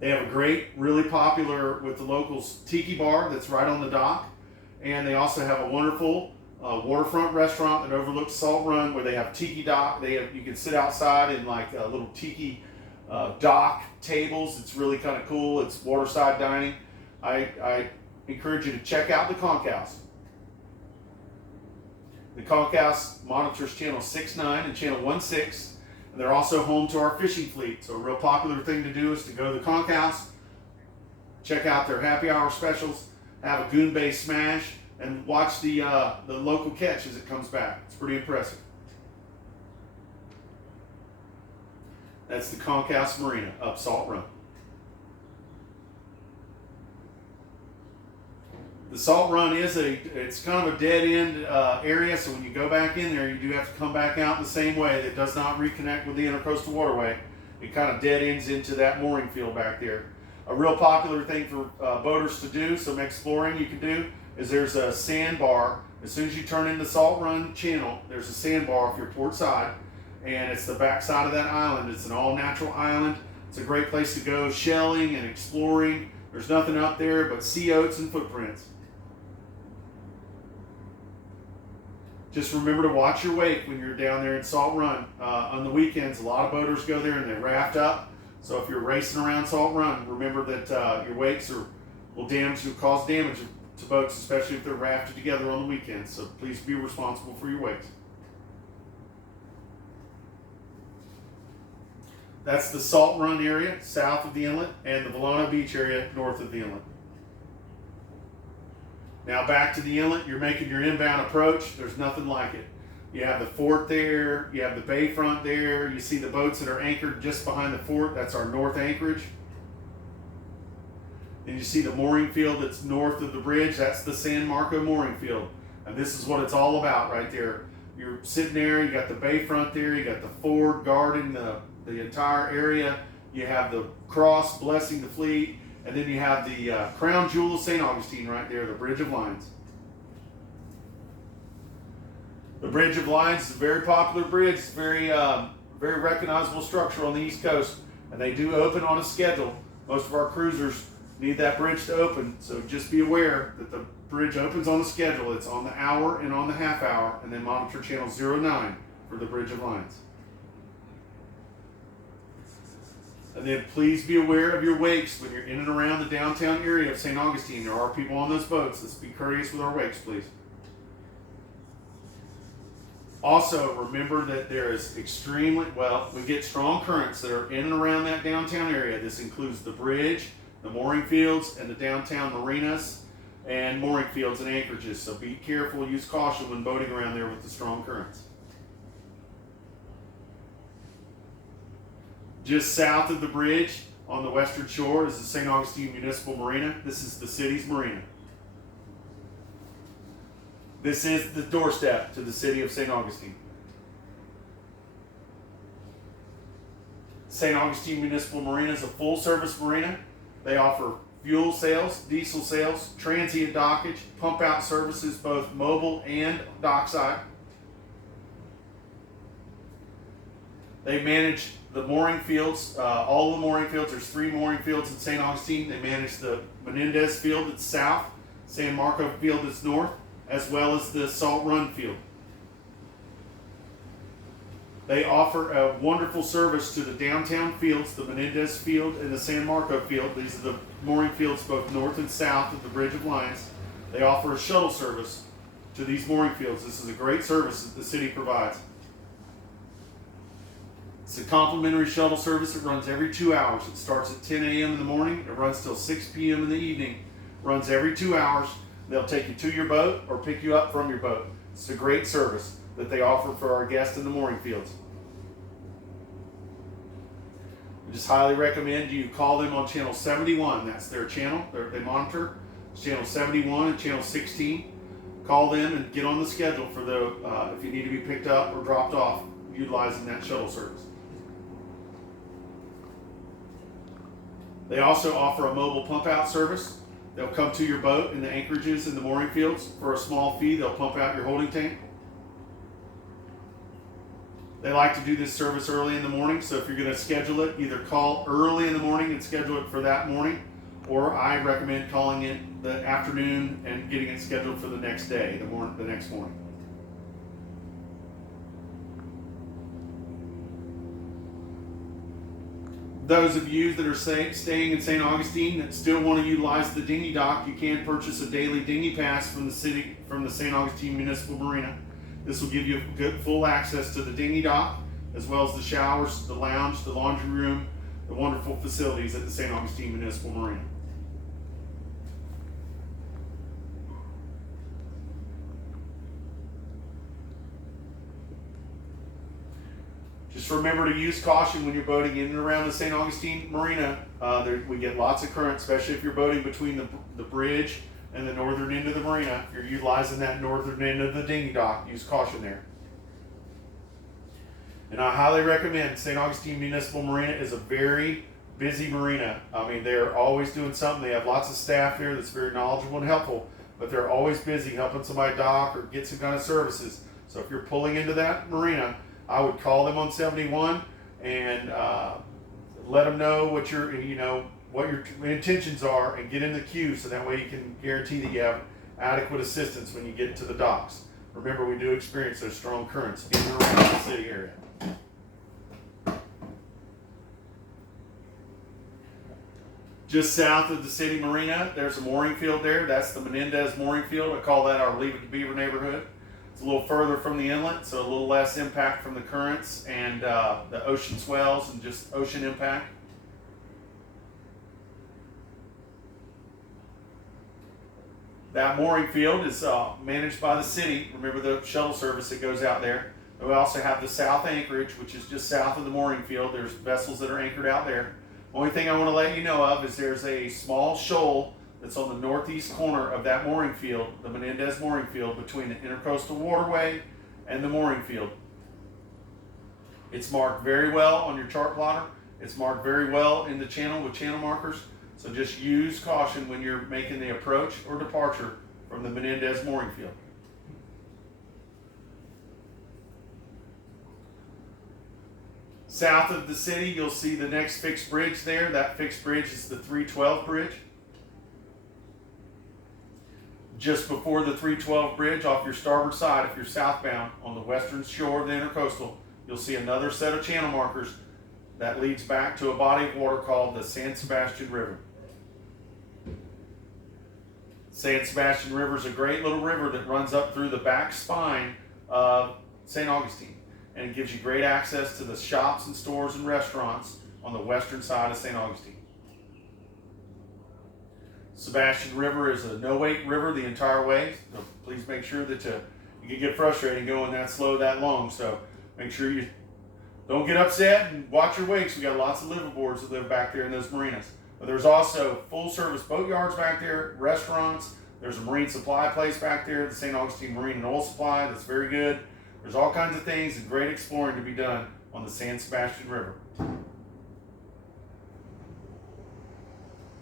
They have a great, really popular with the locals tiki bar that's right on the dock. And they also have a wonderful waterfront restaurant that overlooks Salt Run where they have tiki dock. You can sit outside in like little tiki dock tables. It's really kind of cool. It's waterside dining. I encourage you to check out the Conch House. The Conch House monitors channel 6-9 and channel 16. And they're also home to our fishing fleet. So a real popular thing to do is to go to the Conch House, check out their happy hour specials, have a Goon Bay smash, and watch the local catch as it comes back. It's pretty impressive. That's the Conch House Marina up Salt Run. The Salt Run it's kind of a dead end area, so when you go back in there, you do have to come back out the same way. It does not reconnect with the Intercoastal Waterway. It kind of dead ends into that mooring field back there. A real popular thing for boaters to do, some exploring you can do, is there's a sandbar. As soon as you turn into Salt Run Channel, there's a sandbar off your port side, and it's the back side of that island. It's an all-natural island. It's a great place to go shelling and exploring. There's nothing out there but sea oats and footprints. Just remember to watch your wake when you're down there in Salt Run. On the weekends, a lot of boaters go there and they raft up. So if you're racing around Salt Run, remember that your wakes will cause damage to boats, especially if they're rafted together on the weekends. So please be responsible for your wakes. That's the Salt Run area south of the inlet, and the Volano Beach area north of the inlet. Now back to the inlet, you're making your inbound approach. There's nothing like it. You have the fort there, you have the bayfront there, you see the boats that are anchored just behind the fort. That's our north anchorage. And you see the mooring field that's north of the bridge. That's the San Marco mooring field. And this is what it's all about right there. You're sitting there, you got the bayfront there, you got the fort guarding the entire area. You have the cross blessing the fleet. And then you have the crown jewel of St. Augustine right there, the Bridge of Lines. The Bridge of Lines is a very popular bridge. It's very recognizable structure on the East Coast. And they do open on a schedule. Most of our cruisers need that bridge to open. So just be aware that the bridge opens on a schedule. It's on the hour and on the half hour. And then monitor channel 09 for the Bridge of Lines. And then please be aware of your wakes when you're in and around the downtown area of St. Augustine. There are people on those boats. Let's be courteous with our wakes, please. Also, remember that there is we get strong currents that are in and around that downtown area. This includes the bridge, the mooring fields, and the downtown marinas and mooring fields and anchorages. So be careful, use caution when boating around there with the strong currents. Just south of the bridge on the western shore is the St. Augustine Municipal Marina. This is the city's marina. This is the doorstep to the city of St. Augustine. St. Augustine Municipal Marina is a full-service marina. They offer fuel sales, diesel sales, transient dockage, pump-out services, both mobile and dockside. They manage the mooring fields, all the mooring fields. There's 3 mooring fields in St. Augustine. They manage the Menendez field that's south, San Marco field that's north, as well as the Salt Run field. They offer a wonderful service to the downtown fields, the Menendez field and the San Marco field. These are the mooring fields both north and south of the Bridge of Lines. They offer a shuttle service to these mooring fields. This is a great service that the city provides. It's a complimentary shuttle service. It runs every 2 hours. It starts at 10 a.m. in the morning. It runs till 6 p.m. in the evening. It runs every 2 hours. They'll take you to your boat or pick you up from your boat. It's a great service that they offer for our guests in the mooring fields. I just highly recommend you call them on channel 71. That's their channel. They monitor. It's channel 71 and channel 16. Call them and get on the schedule for if you need to be picked up or dropped off utilizing that shuttle service. They also offer a mobile pump out service. They'll come to your boat in the anchorages and the mooring fields. For a small fee, they'll pump out your holding tank. They like to do this service early in the morning, so if you're going to schedule it, either call early in the morning and schedule it for that morning, or I recommend calling it the afternoon and getting it scheduled for the next day, the next morning. Those of you that are staying in St. Augustine that still want to utilize the dinghy dock, you can purchase a daily dinghy pass from the St. Augustine Municipal Marina. This will give you good full access to the dinghy dock, as well as the showers, the lounge, the laundry room, the wonderful facilities at the St. Augustine Municipal Marina. Just remember to use caution when you're boating in and around the St. Augustine Marina. We get lots of current, especially if you're boating between the bridge and the northern end of the marina. If you're utilizing that northern end of the dinghy dock, use caution there. And I highly recommend St. Augustine Municipal Marina is a very busy marina. I mean, they're always doing something. They have lots of staff there that's very knowledgeable and helpful, but they're always busy helping somebody dock or get some kind of services. So if you're pulling into that marina, I would call them on 71 and let them know what your intentions are, and get in the queue so that way you can guarantee that you have adequate assistance when you get to the docks. Remember, we do experience those strong currents in and around the city area. Just south of the city marina, there's a mooring field there. That's the Menendez mooring field. I call that our Leave It to Beaver neighborhood. It's a little further from the inlet, so a little less impact from the currents and the ocean swells and just ocean impact. That mooring field is managed by the city. Remember the shuttle service that goes out there. We also have the South Anchorage, which is just south of the mooring field. There's vessels that are anchored out there. Only thing I want to let you know of is there's a small shoal that's on the northeast corner of that mooring field, the Menendez mooring field, between the Intercoastal Waterway and the mooring field. It's marked very well on your chart plotter. It's marked very well in the channel with channel markers. So just use caution when you're making the approach or departure from the Menendez mooring field. South of the city, you'll see the next fixed bridge there. That fixed bridge is the 312 bridge. Just before the 312 bridge, off your starboard side, if you're southbound on the western shore of the Intercoastal, you'll see another set of channel markers that leads back to a body of water called the San Sebastian River. San Sebastian River is a great little river that runs up through the back spine of St. Augustine, and it gives you great access to the shops and stores and restaurants on the western side of St. Augustine. Sebastian River is a no-wait river the entire way, so please make sure that you can get frustrated going that slow that long, so make sure you don't get upset and watch your wakes. We got lots of liveaboards that live back there in those marinas. But there's also full-service boat yards back there, restaurants. There's a marine supply place back there, the St. Augustine Marine and Oil Supply, that's very good. There's all kinds of things and great exploring to be done on the San Sebastian River.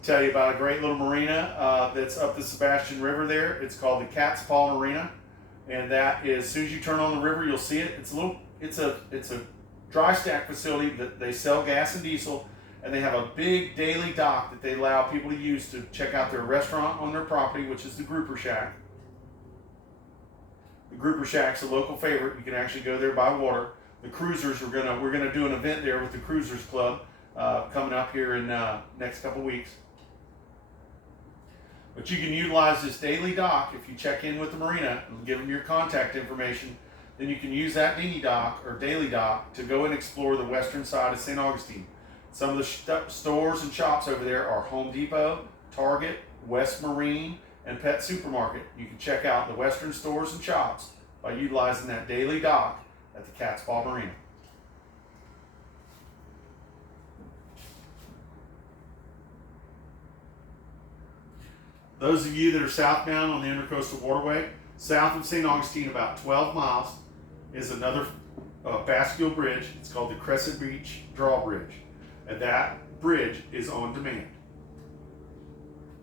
Tell you about a great little marina that's up the Sebastian River there. It's called the Cat's Paw Marina, and that is, as soon as you turn on the river, you'll see it. It's a dry stack facility that they sell gas and diesel, and they have a big daily dock that they allow people to use to check out their restaurant on their property, which is the Grouper Shack. The Grouper Shack's a local favorite. You can actually go there by water. The cruisers, we're gonna do an event there with the Cruisers Club coming up here in next couple weeks. But you can utilize this daily dock if you check in with the marina and give them your contact information. Then you can use that dinghy dock or daily dock to go and explore the western side of St. Augustine. Some of the stores and shops over there are Home Depot, Target, West Marine, and Pet Supermarket. You can check out the western stores and shops by utilizing that daily dock at the Cat's Paw Marina. Those of you that are southbound on the Intercoastal Waterway, south of St. Augustine, about 12 miles, is another bascule bridge. It's called the Crescent Beach Drawbridge. And that bridge is on demand.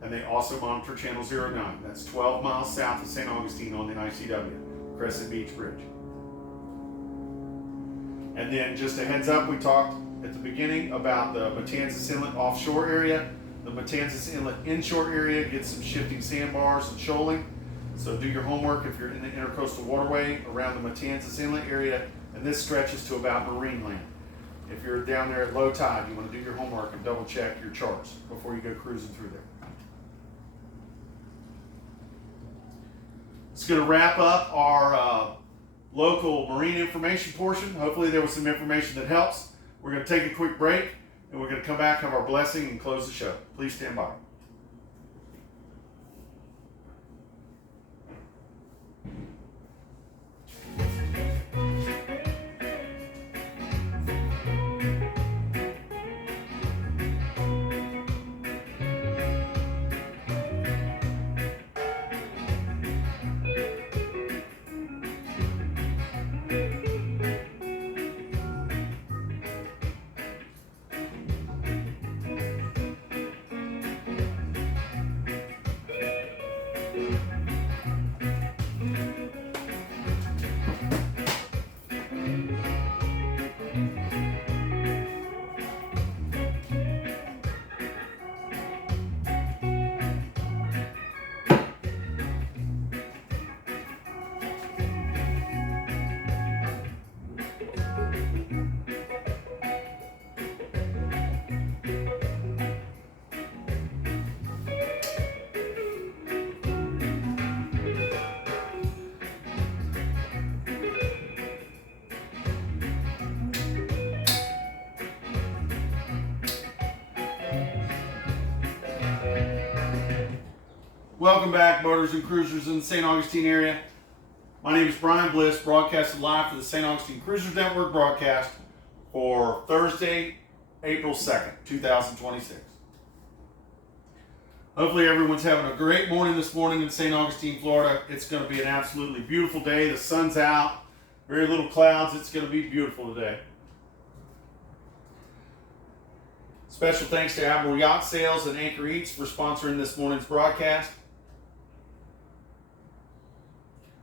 And they also monitor Channel 09. That's 12 miles south of St. Augustine on the ICW, Crescent Beach Bridge. And then just a heads up, we talked at the beginning about the Matanzas Inlet offshore area. The Matanzas Inlet inshore area gets some shifting sandbars and shoaling. So do your homework if you're in the Intercoastal Waterway around the Matanzas Inlet area, and this stretches to about marine land. If you're down there at low tide, you want to do your homework and double check your charts before you go cruising through there. It's going to wrap up our local marine information portion. Hopefully there was some information that helps. We're going to take a quick break, and we're going to come back, have our blessing, and close the show. Please stand by. Welcome back, boaters and cruisers in the St. Augustine area. My name is Brian Bliss, broadcasting live for the St. Augustine Cruisers Network broadcast for Thursday, April 2nd, 2026. Hopefully everyone's having a great morning this morning in St. Augustine, Florida. It's going to be an absolutely beautiful day. The sun's out, very little clouds. It's going to be beautiful today. Special thanks to Admiral Yacht Sales and Anchor Eats for sponsoring this morning's broadcast.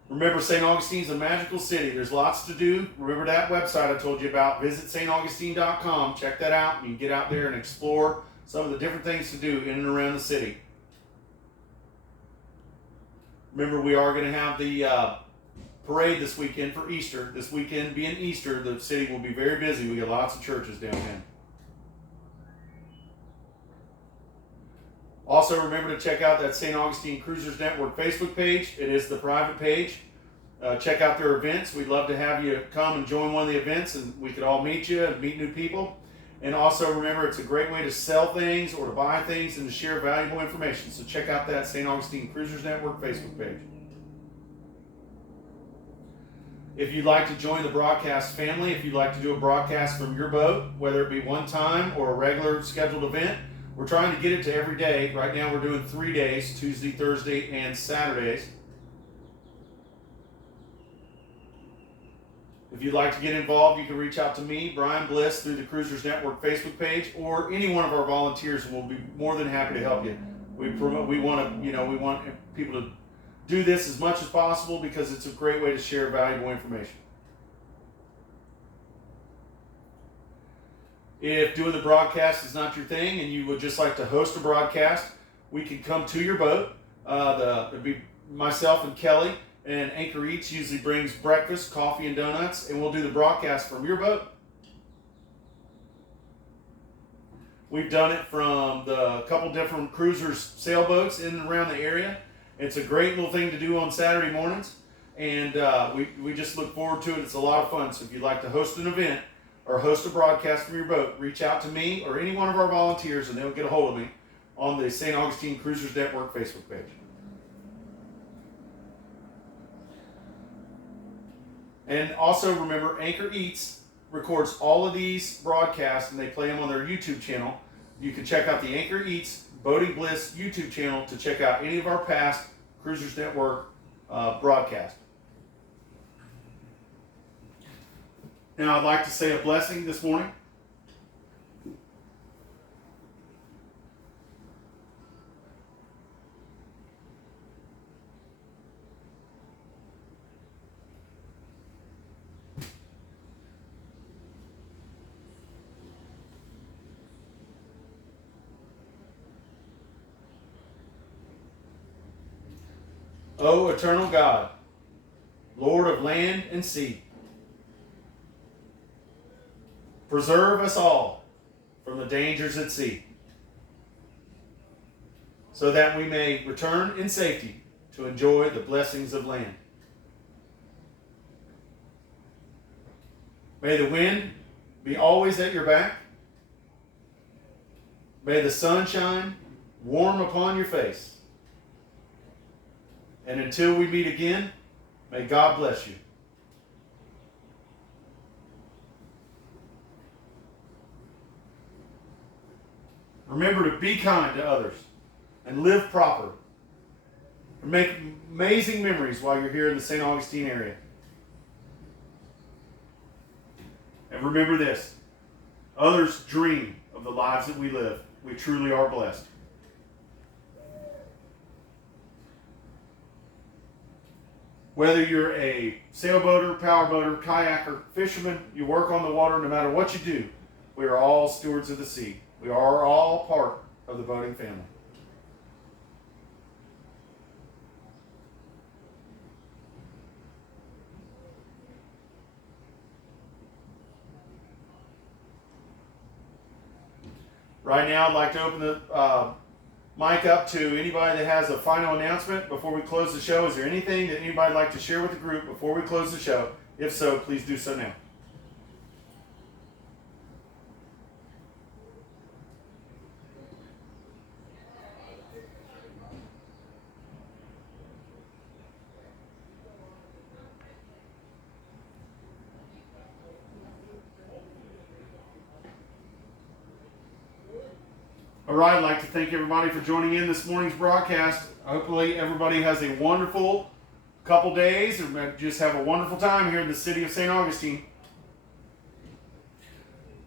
Remember, St. Augustine's a magical city. There's lots to do. Remember that website I told you about. Visit staugustine.com. Check that out. You can get out there and explore some of the different things to do in and around the city. Remember, we are going to have the parade this weekend for Easter. This weekend being Easter, the city will be very busy. We got lots of churches downtown. Also, remember to check out that St. Augustine Cruisers Network Facebook page. It is the private page. Check out their events. We'd love to have you come and join one of the events, and we could all meet you and meet new people. And also, remember, it's a great way to sell things or to buy things and to share valuable information. So check out that St. Augustine Cruisers Network Facebook page. If you'd like to join the broadcast family, if you'd like to do a broadcast from your boat, whether it be one time or a regular scheduled event, we're trying to get it to every day. Right now we're doing 3 days, Tuesday, Thursday, and Saturdays. If you'd like to get involved, you can reach out to me, Brian Bliss, through the Cruisers Network Facebook page, or any one of our volunteers, and we'll be more than happy to help you. We want people to do this as much as possible because it's a great way to share valuable information. If doing the broadcast is not your thing and you would just like to host a broadcast, we can come to your boat. It'd be myself and Kelly, and Anchor Eats usually brings breakfast, coffee, and donuts, and we'll do the broadcast from your boat. We've done it from the couple different cruisers sailboats in and around the area. It's a great little thing to do on Saturday mornings, and we just look forward to it. It's a lot of fun. So if you'd like to host an event or host a broadcast from your boat, reach out to me or any one of our volunteers, and they'll get a hold of me on the St. Augustine Cruisers Network Facebook page. And also remember, Anchor Eats records all of these broadcasts, and they play them on their YouTube channel. You can check out the Anchor Eats Boating Bliss YouTube channel to check out any of our past Cruisers Network broadcasts. Now, I'd like to say a blessing this morning. O eternal God, Lord of land and sea, preserve us all from the dangers at sea, so that we may return in safety to enjoy the blessings of land. May the wind be always at your back. May the sun shine warm upon your face. And until we meet again, may God bless you. Remember to be kind to others and live proper. And make amazing memories while you're here in the St. Augustine area. And remember this, others dream of the lives that we live. We truly are blessed. Whether you're a sailboater, powerboater, kayaker, fisherman, you work on the water, no matter what you do, we are all stewards of the sea. We are all part of the boating family. Right now, I'd like to open the mic up to anybody that has a final announcement before we close the show. Is there anything that anybody would like to share with the group before we close the show? If so, please do so now. All right, I'd like to thank everybody for joining in this morning's broadcast. Hopefully everybody has a wonderful couple days and just have a wonderful time here in the city of St. Augustine.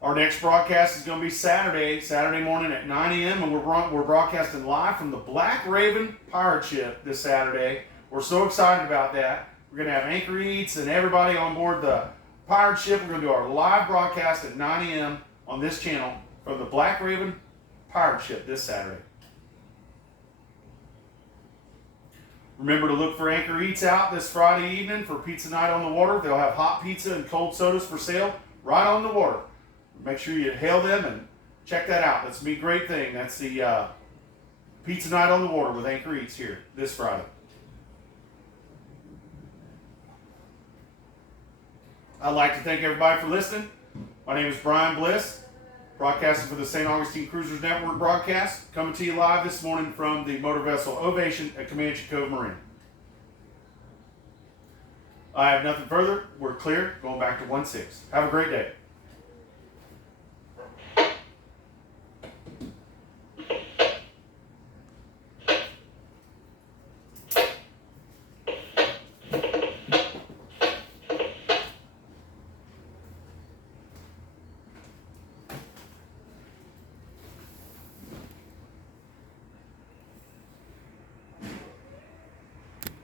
Our next broadcast is going to be Saturday morning at 9 a.m. and we're broadcasting live from the Black Raven pirate ship this Saturday. We're so excited about that. We're going to have anchor eats and everybody on board the pirate ship. We're going to do our live broadcast at 9 a.m. on this channel from the Black Raven pirate ship this Saturday. Remember to look for Anchor Eats out this Friday evening for pizza night on the water. They'll have hot pizza and cold sodas for sale right on the water. Make sure you hail them and check that out. That's a great thing. That's the pizza night on the water with Anchor Eats here this Friday. I'd like to thank everybody for listening. My name is Brian Bliss, broadcasting for the St. Augustine Cruisers Network broadcast, coming to you live this morning from the motor vessel Ovation at Comanche Cove Marina. I have nothing further. We're clear. Going back to 1-6. Have a great day.